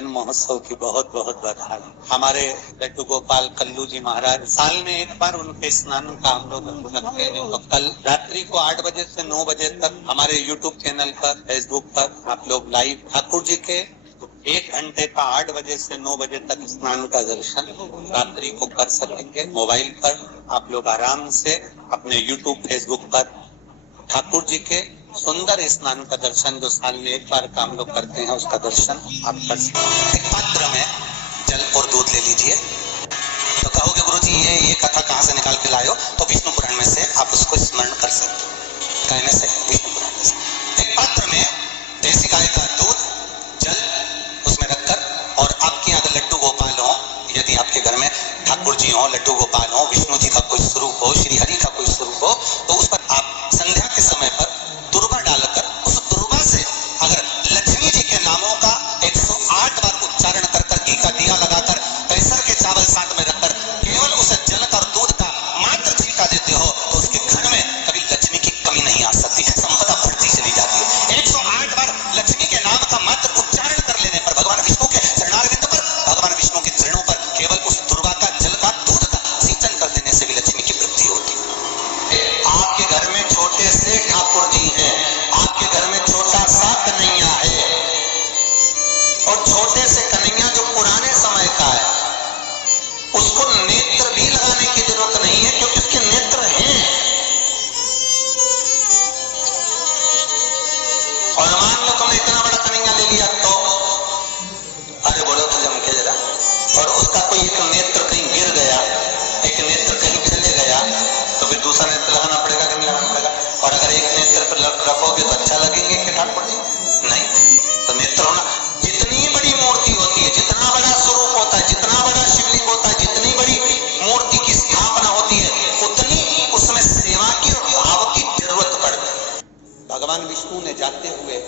जन्म महोत्सव की बहुत बहुत बधाई। हमारे लड्डू गोपाल कल्लू जी महाराज साल में एक बार उनके स्नान का हम लोग रखते हैं। तो कल रात्रि को 8 बजे से 9 बजे तक हमारे यूट्यूब चैनल पर, फेसबुक पर आप लोग लाइव ठाकुर जी के 1 घंटे का 8 बजे से 9 बजे तक स्नान का दर्शन रात्रि को कर सकेंगे। मोबाइल पर आप लोग आराम से अपने यूट्यूब, फेसबुक पर ठाकुर जी के सुंदर स्नान का दर्शन, जो साल में एक बार का हम लोग करते हैं, उसका दर्शन आप कर सकते हैं। एक पात्र में जल और दूध ले लीजिए। तो कहोगे गुरु जी ये कथा कहाँ से निकाल के लाए हो? तो विष्णु पुराण में से आप उसको स्मरण कर सकते हो। कहने से विष्णु पुराण में से एक पात्र में देसी गाय का दूध, जल उसमें रखकर, और आपके यहाँ लड्डू गोपाल हो, यदि आपके घर में ठाकुर जी हो, लड्डू गोपाल हो, विष्णु जी का कोई स्वरूप हो, श्री हरि का कोई स्वरूप हो, तो उस पर आप संध्या के समय पर दुर्वा डालकर उस दुर्वा से अगर लक्ष्मी जी के नामों का 108 बार उच्चारण कर कर, घी का दिया लगाकर, कैसर के चावल साथ में रखकर केवल उस जल और दूध का मात्र छिड़का देते हो, तो उसके घर में कभी लक्ष्मी की कमी नहीं आ सकती, संपदा बढ़ती चली जाती है। 108 बार लक्ष्मी के नाम का मात्र उच्चारण कर लेने पर भगवान विष्णु के चरणारविंद पर, भगवान विष्णु के चरणों पर केवल उस दुर्वा का जल का दूध का सिंचन कर देने से भी लक्ष्मी की वृद्धि होती है। आपके घर में छोटे से ठाकुर जी हैं, आपके घर में छोटा सा कन्हैया है, और छोटे से कन्हैया जो पुराने समय का है, उसको नेत्र भी लगाने की जरूरत नहीं है, क्योंकि उसके नेत्र हैं। और मान लो तुमने इतना बड़ा कन्हैया ले लिया, तो अरे बोलो तो जम के जरा, और उसका कोई एक नेत्र कहीं गिर गया, एक नेत्र कहीं चले गया, तो फिर दूसरा नेत्र लगाना पड़ेगा कि नहीं लगाना पड़ेगा? और अगर एक नेत्र पर रखोगे तो अच्छा लगेंगे कि ठाकुर जी? नहीं। तो नेत्र होना, जितनी बड़ी मूर्ति होती है, जितना बड़ा स्वरूप होता है, जितना बड़ा शिवलिंग होता है, जितनी बड़ी मूर्ति की स्थापना होती है, उतनी उसमें सेवा की और भाव की जरूरत पड़ती है। भगवान विष्णु ने जाते हुए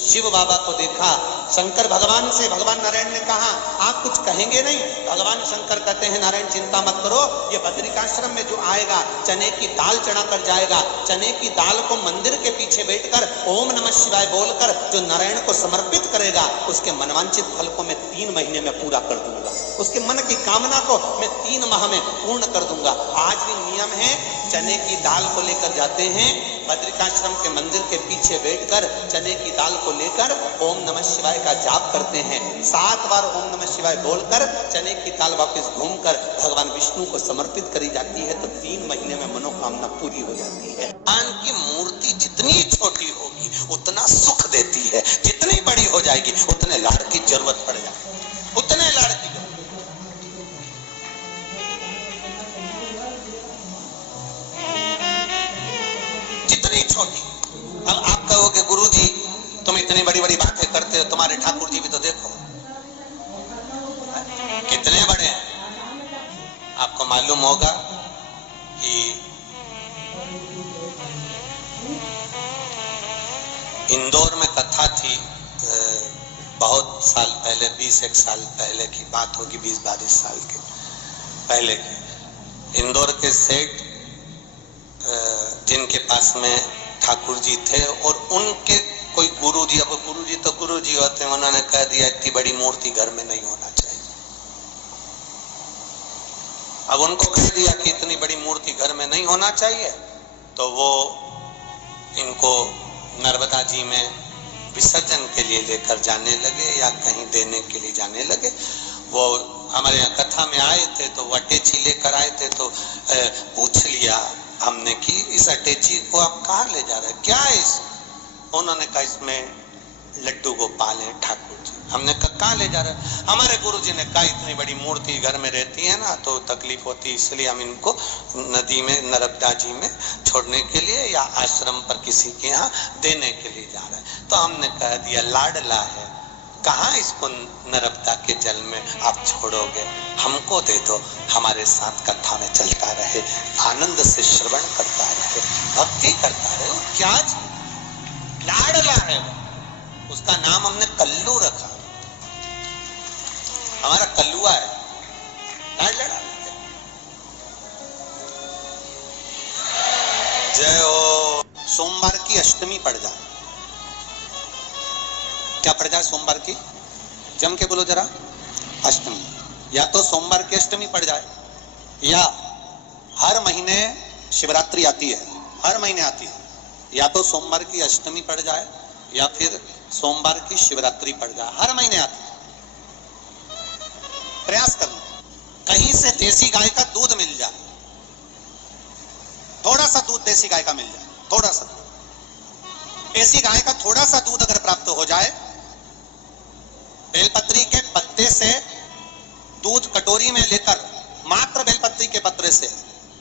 शिव बाबा को देखा। शंकर भगवान से, भगवान नारायण ने कहा आप कुछ कहेंगे नहीं? भगवान शंकर कहते हैं नारायण चिंता मत करो, ये बद्रिकाश्रम में जो आएगा चने की दाल चढ़ा कर जाएगा, चने की दाल को मंदिर के पीछे बैठकर ओम नमः शिवाय बोलकर जो नारायण को समर्पित करेगा, उसके मनवांचित फल को मैं 3 महीने में पूरा कर दूंगा, उसके मन की कामना को मैं 3 माह में पूर्ण कर दूंगा। आज भी नियम है, चने की दाल को लेकर जाते हैं, बद्रिकाश्रम के मंदिर के पीछे बैठकर चने की दाल को लेकर ओम नमः शिवाय का जाप करते हैं। 7 बार ओम नमः शिवाय बोलकर चने की दाल वापस घूमकर भगवान विष्णु को समर्पित करी जाती है, तो 3 महीने में मनोकामना पूरी हो जाती है। भगवान की मूर्ति जितनी छोटी होगी उतना सुख देती है, जितनी बड़ी हो जाएगी उतने लाड़ की जरूरत पड़ जाएगी, उतने लाड़ की जरूरत। जितनी छोटी। अब आप कहोगे गुरुजी तुम इतनी बड़ी बड़ी बातें करते हो, तुम्हारे ठाकुर जी भी तो देखो कितने बड़े हैं। आपको मालूम होगा कि इंदौर में कथा थी, बहुत साल पहले, 20-1 साल पहले की बात होगी, 20-22 साल के पहले की। इंदौर के सेठ जिनके पास में ठाकुर जी थे, और उनके कोई गुरुजी, अब गुरुजी तो गुरुजी होते हैं, उन्होंने कह दिया इतनी बड़ी मूर्ति घर में नहीं होना चाहिए। अब उनको कह दिया कि इतनी बड़ी मूर्ति घर में नहीं होना चाहिए, तो वो इनको नर्मदा जी में विसर्जन के लिए लेकर जाने लगे या कहीं देने के लिए जाने लगे। वो हमारे यहाँ कथा में आए थे, तो वो अटैची लेकर आए थे, तो पूछ लिया हमने कि इस अटैची को आप कहाँ ले जा रहे हैं, क्या है इस? उन्होंने कहा इसमें लड्डू गोपाल है ठाकुर जी। हमने कहा कहाँ ले जा रहे हैं? हमारे गुरु जी ने कहा इतनी बड़ी मूर्ति घर में रहती है ना, तो तकलीफ होती है, इसलिए हम इनको नदी में, नर्मदा जी में छोड़ने के लिए या आश्रम पर किसी के यहाँ देने के लिए जा रहे हैं। तो हमने कह दिया लाडला है, कहाँ इसको नर्मदा के जल में आप छोड़ोगे, हमको दे दो, हमारे साथ कथा में चलता रहे, आनंद से श्रवण करता रहे, भक्ति करता रहे। और क्या लाडला है वो, उसका नाम हमने कल्लू रखा, हमारा कल्लुआ है, लाडला। जय हो। सोमवार की अष्टमी पड़ जाए, क्या पड़ जाए सोमवार की? जम के बोलो जरा, अष्टमी। या तो सोमवार की अष्टमी पड़ जाए, या हर महीने शिवरात्रि आती है, हर महीने आती है, या तो सोमवार की अष्टमी पड़ जाए या फिर सोमवार की शिवरात्रि पड़ जाए, हर महीने आती है। प्रयास करना कहीं से देसी गाय का दूध मिल जाए, थोड़ा सा दूध देसी गाय का मिल जाए, थोड़ा सा देसी गाय का थोड़ा सा दूध अगर प्राप्त हो जाए, बेलपत्री के पत्ते से दूध कटोरी में लेकर, मात्र बेलपत्री के पत्ते से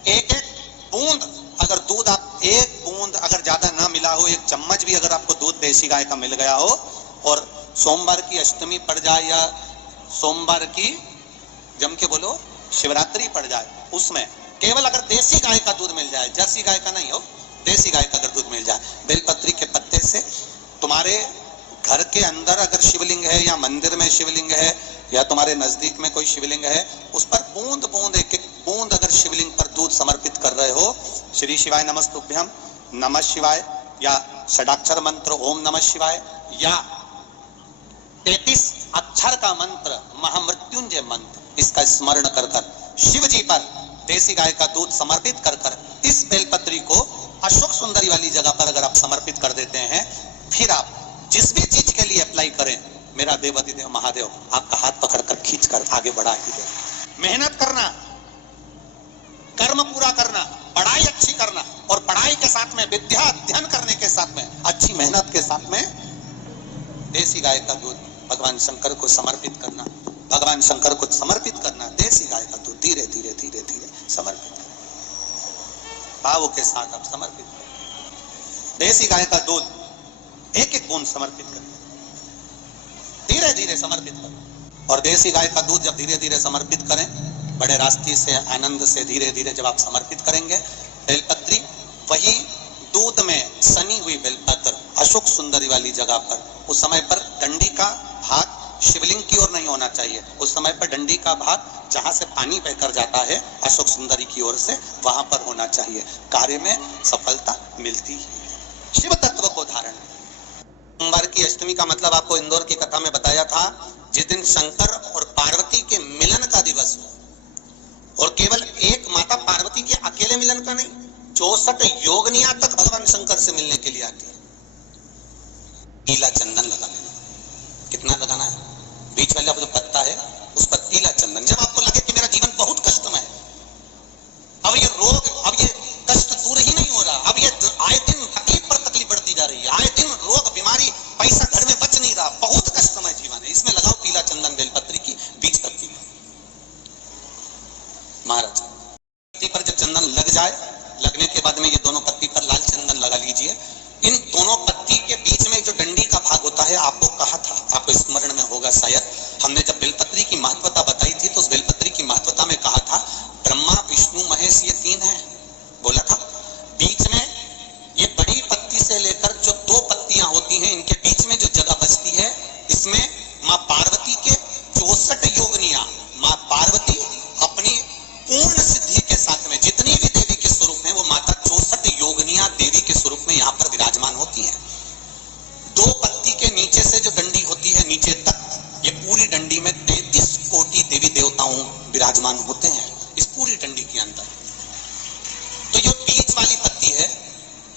एक एक बूंद, अगर दूध आप एक बूंद अगर ज्यादा ना मिला हो, एक चम्मच भी अगर आपको दूध देसी गाय का मिल गया हो, और सोमवार की अष्टमी पड़ जाए या सोमवार की, जम के बोलो, शिवरात्रि पड़ जाए, उसमें केवल अगर देसी गाय का दूध मिल जाए, जर्सी गाय का नहीं हो, देसी गाय का अगर दूध मिल जाए, बेलपत्री के पत्ते से, तुम्हारे घर के अंदर अगर शिवलिंग है या मंदिर में शिवलिंग है या तुम्हारे नजदीक में कोई शिवलिंग है, उस पर बूंद बूंद, एक एक बूंद अगर शिवलिंग पर दूध समर्पित कर रहे हो, श्री शिवाय नमस्तुभ्यम, नमः शिवाय, या षडाक्षर मंत्र ओम नमः शिवाय, या 33 अक्षर का मंत्र महामृत्युंजय मंत्र, इसका स्मरण कर कर शिव जी पर देसी गाय का दूध समर्पित कर कर इस बेलपत्री को अशोक सुंदरी वाली जगह पर अगर आप समर्पित कर देते हैं, फिर आप जिस भी चीज के लिए अप्लाई करें, मेरा देवाधिदेव महादेव आपका हाथ पकड़कर खींचकर आगे बढ़ा ही दे। मेहनत करना, कर्म पूरा करना, पढ़ाई अच्छी करना, और पढ़ाई के साथ में विद्या अध्ययन करने के साथ में अच्छी मेहनत के साथ में देसी गाय का दूध भगवान शंकर को समर्पित करना, भगवान शंकर को समर्पित करना, देसी गाय का दूध धीरे धीरे धीरे धीरे समर्पित करना, भावों के साथ आप समर्पित करें। देसी गाय का दूध एक एक बूंद समर्पित करें, धीरे धीरे समर्पित करें। और देसी गाय का दूध जब धीरे धीरे समर्पित करें, बड़े रास्ते से, आनंद से धीरे धीरे जब आप समर्पित करेंगे, बेलपत्री वही दूध में सनी हुई बेलपत्र अशोक सुंदरी वाली जगह पर, उस समय पर डंडी का भाग शिवलिंग की ओर नहीं होना चाहिए, उस समय पर डंडी का भाग जहां से पानी बहकर जाता है अशोक सुंदरी की ओर से, वहां पर होना चाहिए। कार्य में सफलता मिलती है। शिव तत्व को धारण। सोमवार की अष्टमी का मतलब आपको इंदौर की कथा में बताया था, जिस दिन शंकर और पार्वती के मिलन का दिवस हो, और केवल एक माता पार्वती के अकेले मिलन का नहीं, 64 योगनिया तक भगवान शंकर से मिलने के लिए आती है। पीला चंदन लगा लेना। कितना लगाना है? बीच वाला जो पत्ता है उस पर पीला चंदन। जब आपको लगे कि मेरा जीवन बहुत कष्टमय है, अब ये रोग, अब ये कष्ट दूर ही नहीं हो रहा, अब ये आए दिन तकलीफ पर तकलीफ बढ़ती जा रही है, आए दिन रोग बीमारी, पैसा घर में बच नहीं रहा, बहुत कष्टमय जीवन है, इसमें लगाओ पीला चंदन बेलपत्री की बीच पत्ती महाराज। पत्ती पर जब चंदन लग जाए, लगने के बाद में ये दोनों पत्ती पर लाल चंदन लगा लीजिए। इन दोनों पत्ती के बीच में जो डंडी का भाग होता है, आपको कहा था, आपको स्मरण में होगा शायद, हमने जब बेलपत्री की महत्वता बताई थी तो उस बेलपत्री की महत्वता में कहा था ब्रह्मा विष्णु महेश ये 3 हैं, बोला था। बीच में ये बड़ी पत्ती से लेकर जो 2 पत्तियां होती हैं, इनके बीच में जो जगह बचती है, इसमें माँ पार्वती के 64 योगनिया, माँ पार्वती अपनी पूर्ण सिद्धि के साथ में जितनी भी देवी के स्वरूप हैं, वो माता 64 योगनिया देवी के स्वरूप में यहाँ पर विराजमान होती हैं। 2 पत्ती के नीचे से जो डंडी होती है नीचे तक, ये पूरी डंडी में 33 कोटि देवी देवताओं विराजमान होते हैं इस पूरी डंडी के अंदर। तो ये बीच वाली पत्ती है,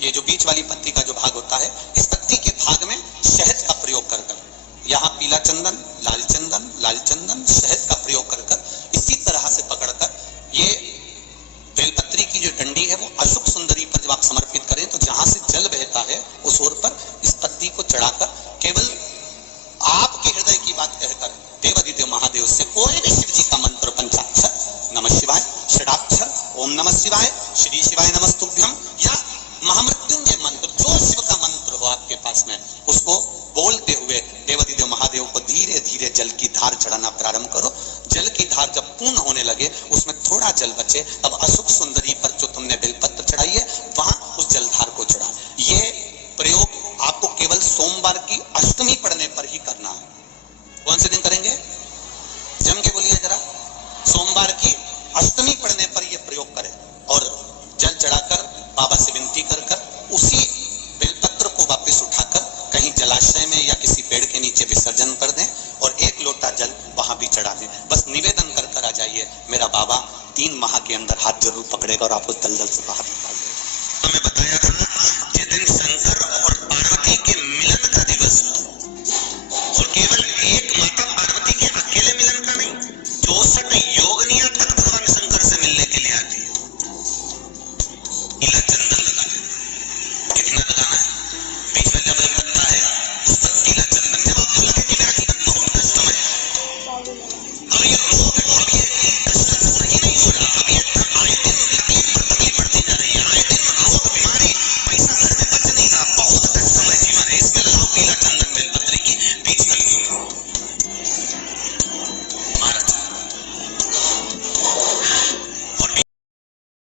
ये जो बीच वाली पत्ती का जो भाग होता है, इस पत्ती के भाग में शहद का प्रयोग कर कर, यहाँ पीला चंदन, लाल चंदन, लाल चंदन, शहद का प्रयोग कर कर, इसी तरह से पकड़कर ये बेलपत्री की जो डंडी है वो अशोक सुंदरी पर जब आप समर्पित करें, तो जहां से जल बहता है उस ओर पर इस पत्ती को चढ़ाकर केवल आपके हृदय की बात कहकर देवाधिदेव महादेव से कोई भी शिव जी का मंत्र, पंचाक्षर नमः शिवाय, षडाक्षर ओम नमः शिवाय, श्री शिवाय नमस्तुभ्यम, या महामृत्युंजय मंत्र, जो शिव का मंत्र हो आपके पास में, उसको बोलते हुए देवाधिदेव महादेव को धीरे धीरे जल की धार चढ़ाना प्रारंभ करो। जल की धार जब पूर्ण होने लगे, उसमें थोड़ा जल बचे, अब अशोक सुंदरी पर जो तुमने बेलपत्र चढ़ाई है वहां उस जलधार को चढ़ा। ये प्रयोग आपको केवल सोमवार की अष्टमी पढ़ने पर ही करना है। कौन से दिन करेंगे? जम के बोलिए जरा। सोमवार की अष्टमी पढ़ने पर यह प्रयोग करें, और जल चढ़ाकर बाबा से विनती कर कर उसी बेलपत्र को वापस उठाकर कहीं जलाशय में या किसी पेड़ के नीचे विसर्जन कर दें, और 1 लोटा जल वहां भी चढ़ा दें। बस निवेदन कर कर आ जाइए, मेरा बाबा 3 माह के अंदर हाथ जरूर पकड़ेगा और आपको दलदल से बाहर निकाल देगा। हमें बताया गया